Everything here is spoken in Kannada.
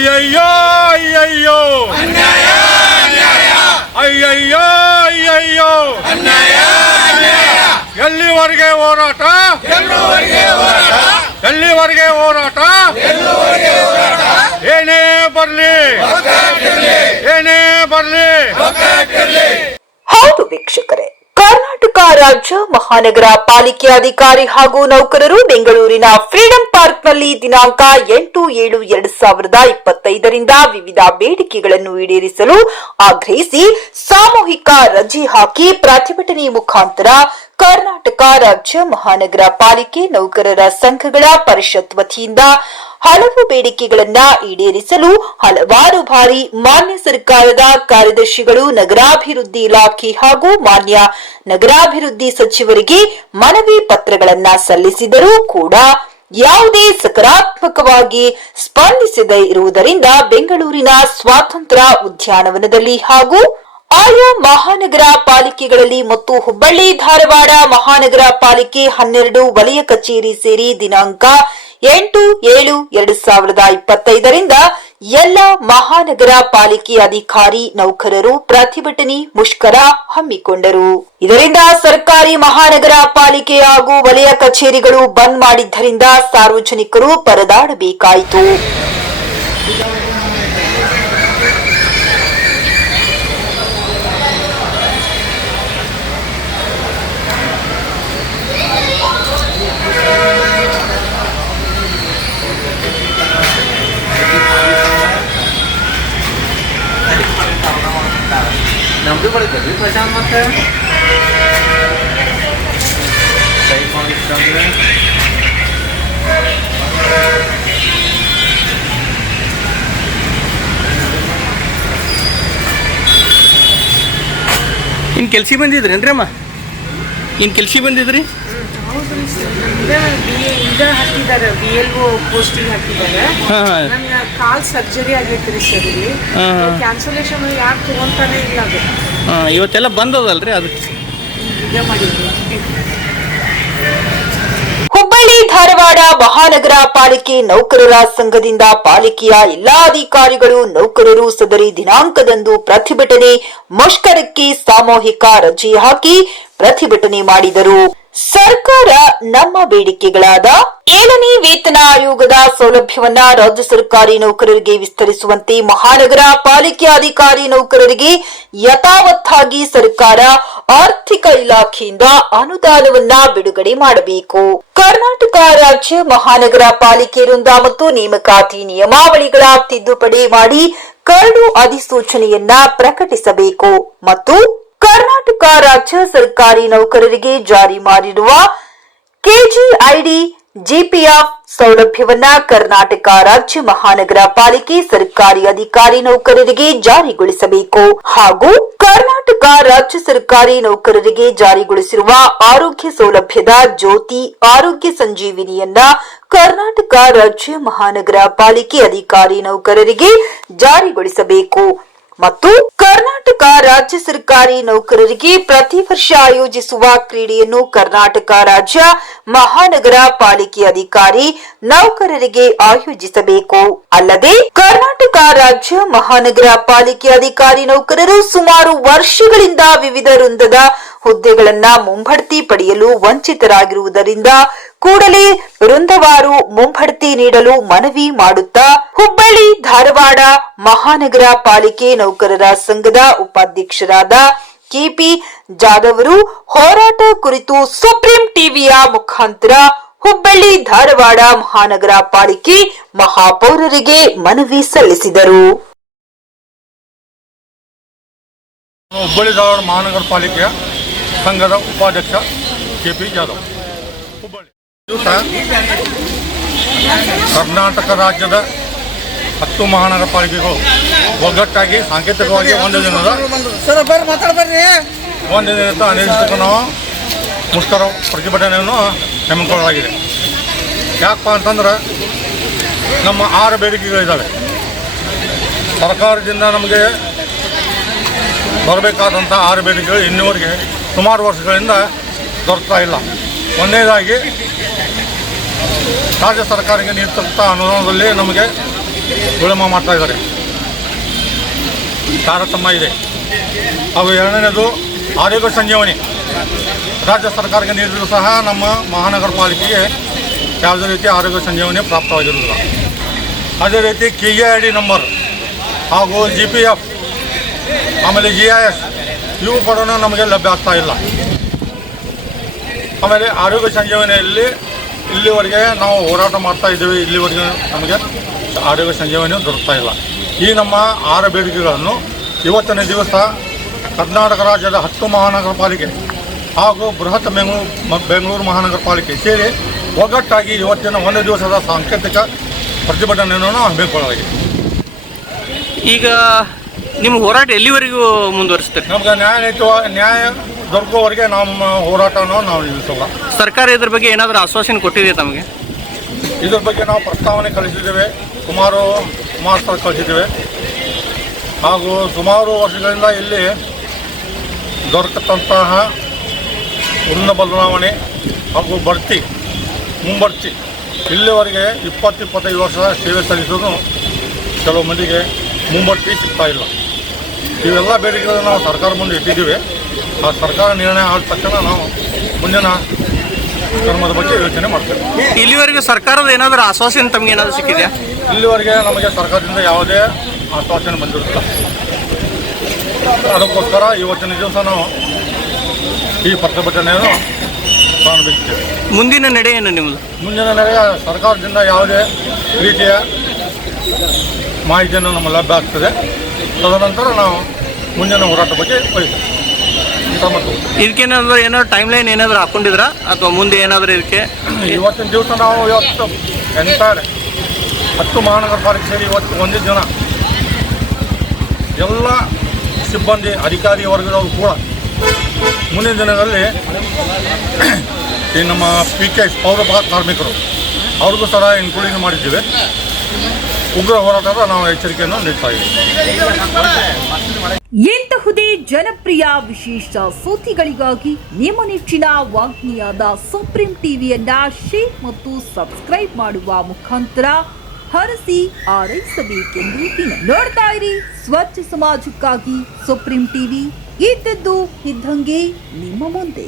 ಅಯ್ಯಯ್ಯೋ ಅಯ್ಯಯ್ಯೋ ಅನ್ಯಾಯ ಅನ್ಯಾಯ ಅಯ್ಯಯ್ಯೋ ಅಯ್ಯಯ್ಯೋ ಅನ್ಯಾಯ ಅನ್ಯಾಯ ಎಲ್ಲಿವರೆಗೆ ಹೋರಾಟ ಎಲ್ಲಿವರೆಗೆ ಹೋರಾಟ ಏನೇ ಬರ್ಲಿ ಏನೇ ಬರ್ಲಿ. ಹೌದು ವೀಕ್ಷಕರೇ, ಕರ್ನಾಟಕ ರಾಜ್ಯ ಮಹಾನಗರ ಪಾಲಿಕೆ ಅಧಿಕಾರಿ ಹಾಗೂ ನೌಕರರು ಬೆಂಗಳೂರಿನ ಫ್ರೀಡಂ ಪಾರ್ಕ್ನಲ್ಲಿ ದಿನಾಂಕ 8/7/2025 ವಿವಿಧ ಬೇಡಿಕೆಗಳನ್ನು ಈಡೇರಿಸಲು ಆಗ್ರಹಿಸಿ ಸಾಮೂಹಿಕ ರಜೆ ಹಾಕಿ ಪ್ರತಿಭಟನೆ ಮುಖಾಂತರ ಕರ್ನಾಟಕ ರಾಜ್ಯ ಮಹಾನಗರ ಪಾಲಿಕೆ ನೌಕರರ ಸಂಘಗಳ ಪರಿಷತ್ ವತಿಯಿಂದ ಹಲವು ಬೇಡಿಕೆಗಳನ್ನ ಈಡೇರಿಸಲು ಹಲವಾರು ಬಾರಿ ಮಾನ್ಯ ಸರ್ಕಾರದ ಕಾರ್ಯದರ್ಶಿಗಳು, ನಗರಾಭಿವೃದ್ಧಿ ಇಲಾಖೆ ಹಾಗೂ ಮಾನ್ಯ ನಗರಾಭಿವೃದ್ಧಿ ಸಚಿವರಿಗೆ ಮನವಿ ಪತ್ರಗಳನ್ನ ಸಲ್ಲಿಸಿದರೂ ಕೂಡ ಯಾವುದೇ ಸಕಾರಾತ್ಮಕವಾಗಿ ಸ್ಪಂದಿಸದೇ ಇರುವುದರಿಂದ ಬೆಂಗಳೂರಿನ ಸ್ವಾತಂತ್ರ್ಯ ಉದ್ಯಾನವನದಲ್ಲಿ ಹಾಗೂ ಆಯಾ ಮಹಾನಗರ ಪಾಲಿಕೆಗಳಲ್ಲಿ ಮತ್ತು ಹುಬ್ಬಳ್ಳಿ ಧಾರವಾಡ ಮಹಾನಗರ ಪಾಲಿಕೆ 12 ವಲಯ ಕಚೇರಿ ಸೇರಿ ದಿನಾಂಕ 8/7/2025 ಎಲ್ಲ ಮಹಾನಗರ ಪಾಲಿಕೆ ಅಧಿಕಾರಿ ನೌಕರರು ಪ್ರತಿಭಟನೆ ಮುಷ್ಕರ ಹಮ್ಮಿಕೊಂಡರು. ಇದರಿಂದ ಸರ್ಕಾರಿ ಮಹಾನಗರ ಪಾಲಿಕೆ ಹಾಗೂ ವಲಯ ಕಚೇರಿಗಳು ಬಂದ್ ಮಾಡಿದ್ದರಿಂದ ಸಾರ್ವಜನಿಕರು ಪರದಾಡಬೇಕಾಯಿತು. ನಮ್ದು ಬರ್ತದೆ ಪ್ರಶಾಂತ್ ಮತ್ತೆ ಇನ್ನು ಕೆಲ್ಸಿ ಬಂದಿದ್ರೇನ್ರಿ ಅಮ್ಮ? ಇನ್ನು ಕೆಲ್ಸಿ ಬಂದಿದ್ರಿ? ಹೌದ್ರಿ ಸರ್, ನಮ್ಗೆ ಈಗ ಹಾಕಿದ್ದಾರೆ, BLO ಪೋಸ್ಟಿಗೆ ಹಾಕಿದ್ದಾರೆ. ನನ್ನ ಕಾಲ್ ಸರ್ಜರಿ ಆಗೈತ್ರಿ ಸರ್. ಇಲ್ಲಿ ಕ್ಯಾನ್ಸಲೇಷನ್ ಯಾಕೆ ತಗೊಂತಾನೆ ಇಲ್ಲ. ಅದು ಇವತ್ತೆಲ್ಲ ಬಂದದಲ್ರಿ, ಅದು ಈಗ ಮಾಡಿದ್ವಿ. ಹುಬ್ಬಳ್ಳಿ ಧಾರವಾಡ ಮಹಾನಗರ ಪಾಲಿಕೆ ನೌಕರರ ಸಂಘದಿಂದ ಪಾಲಿಕೆಯ ಎಲ್ಲಾ ಅಧಿಕಾರಿಗಳು ನೌಕರರು ಸದರಿ ದಿನಾಂಕದಂದು ಪ್ರತಿಭಟನೆ ಮುಷ್ಕರಕ್ಕೆ ಸಾಮೂಹಿಕ ರಜೆ ಹಾಕಿ ಪ್ರತಿಭಟನೆ ಮಾಡಿದರು. ಸರ್ಕಾರ ನಮ್ಮ ಬೇಡಿಕೆಗಳಾದ 7ನೇ ವೇತನ ಆಯೋಗದ ಸೌಲಭ್ಯವನ್ನ ರಾಜ್ಯ ಸರ್ಕಾರಿ ನೌಕರರಿಗೆ ವಿಸ್ತರಿಸುವಂತೆ, ಮಹಾನಗರ ಪಾಲಿಕೆ ಅಧಿಕಾರಿ ನೌಕರರಿಗೆ ಯಥಾವತ್ತಾಗಿ ಸರ್ಕಾರ ಆರ್ಥಿಕ ಇಲಾಖೆಯಿಂದ ಅನುದಾನವನ್ನ ಬಿಡುಗಡೆ ಮಾಡಬೇಕು, ಕರ್ನಾಟಕ ರಾಜ್ಯ ಮಹಾನಗರ ಪಾಲಿಕೆ ವೃಂದ ಮತ್ತು ನೇಮಕಾತಿ ನಿಯಮಾವಳಿಗಳ ತಿದ್ದುಪಡಿ ಮಾಡಿ ಕರಡು ಅಧಿಸೂಚನೆಯನ್ನ ಪ್ರಕಟಿಸಬೇಕು ಮತ್ತು ಕರ್ನಾಟಕ ರಾಜ್ಯ ಸರ್ಕಾರಿ ನೌಕರರಿಗೆ ಜಾರಿ ಮಾಡಿರುವ ಕೆಜಿಐಡಿ ಜಿಪಿಎಫ್ ಸೌಲಭ್ಯವನ್ನ ಕರ್ನಾಟಕ ರಾಜ್ಯ ಮಹಾನಗರ ಪಾಲಿಕೆ ಸರ್ಕಾರಿ ಅಧಿಕಾರಿ ನೌಕರರಿಗೆ ಜಾರಿಗೊಳಿಸಬೇಕು ಹಾಗೂ ಕರ್ನಾಟಕ ರಾಜ್ಯ ಸರ್ಕಾರಿ ನೌಕರರಿಗೆ ಜಾರಿಗೊಳಿಸಿರುವ ಆರೋಗ್ಯ ಸೌಲಭ್ಯದ ಜ್ಯೋತಿ ಆರೋಗ್ಯ ಸಂಜೀವಿನಿಯನ್ನ ಕರ್ನಾಟಕ ರಾಜ್ಯ ಮಹಾನಗರ ಪಾಲಿಕೆ ಅಧಿಕಾರಿ ನೌಕರರಿಗೆ ಜಾರಿಗೊಳಿಸಬೇಕು ಮತ್ತು ಕರ್ನಾಟಕ ರಾಜ್ಯ ಸರ್ಕಾರಿ ನೌಕರರಿಗೆ ಪ್ರತಿ ವರ್ಷ ಆಯೋಜಿಸುವ ಕ್ರೀಡೆಯನ್ನು ಕರ್ನಾಟಕ ರಾಜ್ಯ ಮಹಾನಗರ ಪಾಲಿಕೆ ಅಧಿಕಾರಿ ನೌಕರರಿಗೆ ಆಯೋಜಿಸಬೇಕು. ಅಲ್ಲದೆ ಕರ್ನಾಟಕ ರಾಜ್ಯ ಮಹಾನಗರ ಪಾಲಿಕೆ ಅಧಿಕಾರಿ ನೌಕರರು ಸುಮಾರು ವರ್ಷಗಳಿಂದ ವಿವಿಧ ವೃಂದದ ಹುದ್ದೆಗಳನ್ನ ಮುಂಬಡ್ತಿ ಪಡೆಯಲು ವಂಚಿತರಾಗಿರುವುದರಿಂದ ಕೂಡಲೇ ವೃಂದವಾರು ಮುಂಬಡ್ತಿ ನೀಡಲು ಮನವಿ ಮಾಡುತ್ತಾ ಹುಬ್ಬಳ್ಳಿ ಧಾರವಾಡ ಮಹಾನಗರ ಪಾಲಿಕೆ ನೌಕರರ ಸಂಘದ ಉಪಾಧ್ಯಕ್ಷರಾದ ಕೆಪಿ ಜಾಧವರು ಹೋರಾಟ ಕುರಿತು ಸುಪ್ರೀಂ ಟಿವಿಯ ಮುಖಾಂತರ ಹುಬ್ಬಳ್ಳಿ ಧಾರವಾಡ ಮಹಾನಗರ ಪಾಲಿಕೆ ಮಹಾಪೌರರಿಗೆ ಮನವಿ ಸಲ್ಲಿಸಿದರು. ಹುಬ್ಬಳ್ಳಿ ಧಾರವಾಡ ಮಹಾನಗರ ಪಾಲಿಕೆಯ ಸಂಘದ ಉಪಾಧ್ಯಕ್ಷ ಕೆಪಿ ಜಾಧವ್. ಹುಬ್ಬಳ್ಳಿ ಕರ್ನಾಟಕ ರಾಜ್ಯದ 10 ಮಹಾನಗರ ಪಾಲಿಕೆಗಳು ಒಗ್ಗಟ್ಟಾಗಿ ಸಾಂಕೇತಿಕವಾಗಿ ಒಂದು ದಿನದ ಅನಿರೀಕ್ಷಿತ ನಾವು ಮುಷ್ಕರ ಪ್ರತಿಭಟನೆಯನ್ನು ಹಮ್ಮಿಕೊಳ್ಳಲಾಗಿದೆ. ಯಾಕಪ್ಪ ಅಂತಂದ್ರೆ ನಮ್ಮ 6 ಬೇಡಿಕೆಗಳಿದ್ದಾವೆ. ಸರ್ಕಾರದಿಂದ ನಮಗೆ ಬರಬೇಕಾದಂಥ 6 ಬೇಡಿಕೆಗಳು ಇನ್ನೂವರೆಗೆ ಸುಮಾರು ವರ್ಷಗಳಿಂದ ದೊರಕ್ತಾ ಇಲ್ಲ. ಒಂದನೇದಾಗಿ ರಾಜ್ಯ ಸರ್ಕಾರಕ್ಕೆ ನೀಡ್ತಕ್ಕಂಥ ಅನುದಾನದಲ್ಲಿ ನಮಗೆ ವಿಳಂಬ ಮಾಡ್ತಾ ಇದ್ದಾರೆ, ತಾರತಮ್ಯ ಇದೆ. ಹಾಗೂ ಎರಡನೇದು ಆರೋಗ್ಯ ಸಂಜೀವನಿ ರಾಜ್ಯ ಸರ್ಕಾರಕ್ಕೆ ನೀಡಿದರೂ ಸಹ ನಮ್ಮ ಮಹಾನಗರ ಪಾಲಿಕೆಗೆ ಯಾವುದೇ ರೀತಿ ಆರೋಗ್ಯ ಸಂಜೀವನಿ ಪ್ರಾಪ್ತವಾಗಿರುವುದಿಲ್ಲ. ಅದೇ ರೀತಿ KID ನಂಬರ್ ಹಾಗೂ GPF ಆಮೇಲೆ GIS ಇವು ಕೂಡ ನಮಗೆ ಲಭ್ಯ ಆಗ್ತಾ ಇಲ್ಲ. ಆಮೇಲೆ ಆರೋಗ್ಯ ಸಂಜೀವನಿಯಲ್ಲಿ ಇಲ್ಲಿವರೆಗೆ ನಾವು ಹೋರಾಟ ಮಾಡ್ತಾ ಇದ್ದೀವಿ, ಇಲ್ಲಿವರೆಗೆ ನಮಗೆ ಆರೋಗ್ಯ ಸಂಜೀವನಿ ದೊರಕ್ತಾ ಇಲ್ಲ. ಈ ನಮ್ಮ 6 ಬೇಡಿಕೆಗಳನ್ನು ಇವತ್ತಿನ ದಿವಸ ಕರ್ನಾಟಕ ರಾಜ್ಯದ 10 ಮಹಾನಗರ ಪಾಲಿಕೆ ಹಾಗೂ ಬೃಹತ್ ಬೆಂಗಳೂರು ಮಹಾನಗರ ಪಾಲಿಕೆ ಸೇರಿ ಒಗ್ಗಟ್ಟಾಗಿ ಇವತ್ತಿನ ಒಂದು ದಿವಸದ ಸಾಂಕೇತಿಕ ಪ್ರತಿಭಟನೆಯನ್ನು ಹಮ್ಮಿಕೊಳ್ಳಲಾಗಿದೆ. ಈಗ ನಿಮ್ಮ ಹೋರಾಟ ಎಲ್ಲಿವರೆಗೂ ಮುಂದುವರಿಸ್ತೀರಿ? ನಮ್ಗೆ ನ್ಯಾಯ ದೊರಕುವವರೆಗೆ ನಮ್ಮ ಹೋರಾಟವನ್ನು ನಾವು ನಿಲ್ಲಿಸಲ್ಲ. ಸರ್ಕಾರ ಇದ್ರ ಬಗ್ಗೆ ಏನಾದರೂ ಆಶ್ವಾಸನೆ ಕೊಟ್ಟಿದೆ ತಮಗೆ? ಇದ್ರ ಬಗ್ಗೆ ನಾವು ಪ್ರಸ್ತಾವನೆ ಕಳಿಸಿದ್ದೇವೆ, ಸುಮಾರು ಸಲ ಕಳಿಸಿದ್ದೇವೆ. ಹಾಗೂ ಸುಮಾರು ವರ್ಷಗಳಿಂದ ಇಲ್ಲಿ ದೊರಕತ್ತಂತಹ ಉನ್ನ ಬದಲಾವಣೆ ಹಾಗೂ ಮುಂಬಡ್ತಿ ಇಲ್ಲಿವರೆಗೆ 20-25 ವರ್ಷ ಸೇವೆ ಸಲ್ಲಿಸೋದು ಕೆಲವು ಮಂದಿಗೆ ಮುಂಬಡ್ತಿ ಸಿಗ್ತಾ ಇಲ್ಲ. ಇವೆಲ್ಲ ಬೇಡಿಕೆಗಳನ್ನು ನಾವು ಸರ್ಕಾರ ಮುಂದೆ ಇಟ್ಟಿದ್ದೀವಿ. ಆ ಸರ್ಕಾರ ನಿರ್ಣಯ ಆದ ತಕ್ಷಣ ನಾವು ಮುಂದಿನ ಕ್ರಮದ ಬಗ್ಗೆ ಯೋಚನೆ ಮಾಡ್ತೇವೆ. ಇಲ್ಲಿವರೆಗೆ ಸರ್ಕಾರದ ಏನಾದರೂ ಆಶ್ವಾಸನೆ ತಮಗೆ ಏನಾದರೂ ಸಿಕ್ಕಿದೆಯಾ? ಇಲ್ಲಿವರೆಗೆ ನಮಗೆ ಸರ್ಕಾರದಿಂದ ಯಾವುದೇ ಆಶ್ವಾಸನೆ ಬಂದಿರುತ್ತಿಲ್ಲ. ಅದಕ್ಕೋಸ್ಕರ ಇವತ್ತಿನ ದಿವಸ ನಾವು ಈ ಪ್ರತಿಭಟನೆಯನ್ನು ಪ್ರಾರಂಭಿಸುತ್ತೇವೆ. ಮುಂದಿನ ನಡೆ ಏನು ನಿಮ್ಮದು? ಮುಂದಿನ ನಡೆ ಸರ್ಕಾರದಿಂದ ಯಾವುದೇ ರೀತಿಯ ಮಾಹಿತಿಯನ್ನು ನಮಗೆ ಲಭ್ಯ ಆಗ್ತದೆ. ತದನಂತರ ನಾವು ಮುಂದಿನ ಹೋರಾಟ ಬಗ್ಗೆ ಇದಕ್ಕೇನಾದರೂ ಏನಾದ್ರು ಟೈಮ್ ಲೈನ್ ಏನಾದರೂ ಹಾಕೊಂಡಿದ್ರಾ ಅಥವಾ ಮುಂದೆ ಏನಾದರೂ ಇದಕ್ಕೆ? ಇವತ್ತಿನ ದಿವಸ ನಾವು ಎಂಟೈರ್ 10 ಮಹಾನಗರ ಪಾಲಿಕೆ ಸೇರಿ ಇವತ್ತು ಒಂದೇ ದಿನ ಎಲ್ಲ ಸಿಬ್ಬಂದಿ ಅಧಿಕಾರಿ ವರ್ಗದವರು ಕೂಡ ಮುಂದಿನ ದಿನದಲ್ಲಿ ಈ ನಮ್ಮ PK ಪೌರ ಕಾರ್ಮಿಕರು ಅವ್ರಿಗೂ ಸಹ ಇನ್ಕ್ಲೂಡಿಂಗ್ ಮಾಡಿದ್ದೀವಿ. ಉಗ್ರ ಹೋರಾಟದ ನಾವು ಎಚ್ಚರಿಕೆಯನ್ನು ನೀಡ್ತಾ ಇದ್ದೀವಿ. ಇಂತಹುದೇ ಜನಪ್ರಿಯ ವಿಶೇಷ ಸುದ್ದಿಗಳಿಗಾಗಿ ನಿಮ್ಮ ನೆಚ್ಚಿನ ವಾಹಿನಿಯಾದ ಸುಪ್ರೀಂ ಟಿವಿಯನ್ನ ಶೇರ್ ಮತ್ತು ಸಬ್ಸ್ಕ್ರೈಬ್ ಮಾಡುವ ಮುಖಾಂತರ ಹರಸಿ ಆರೈಸಬೇಕೆಂದು ನೋಡ್ತಾ ಇರಿ. ಸ್ವಚ್ಛ ಸಮಾಜಕ್ಕಾಗಿ ಸುಪ್ರೀಂ ಟಿವಿ, ಇದ್ದದ್ದು ಇದ್ದಂಗೆ ನಿಮ್ಮ ಮುಂದೆ.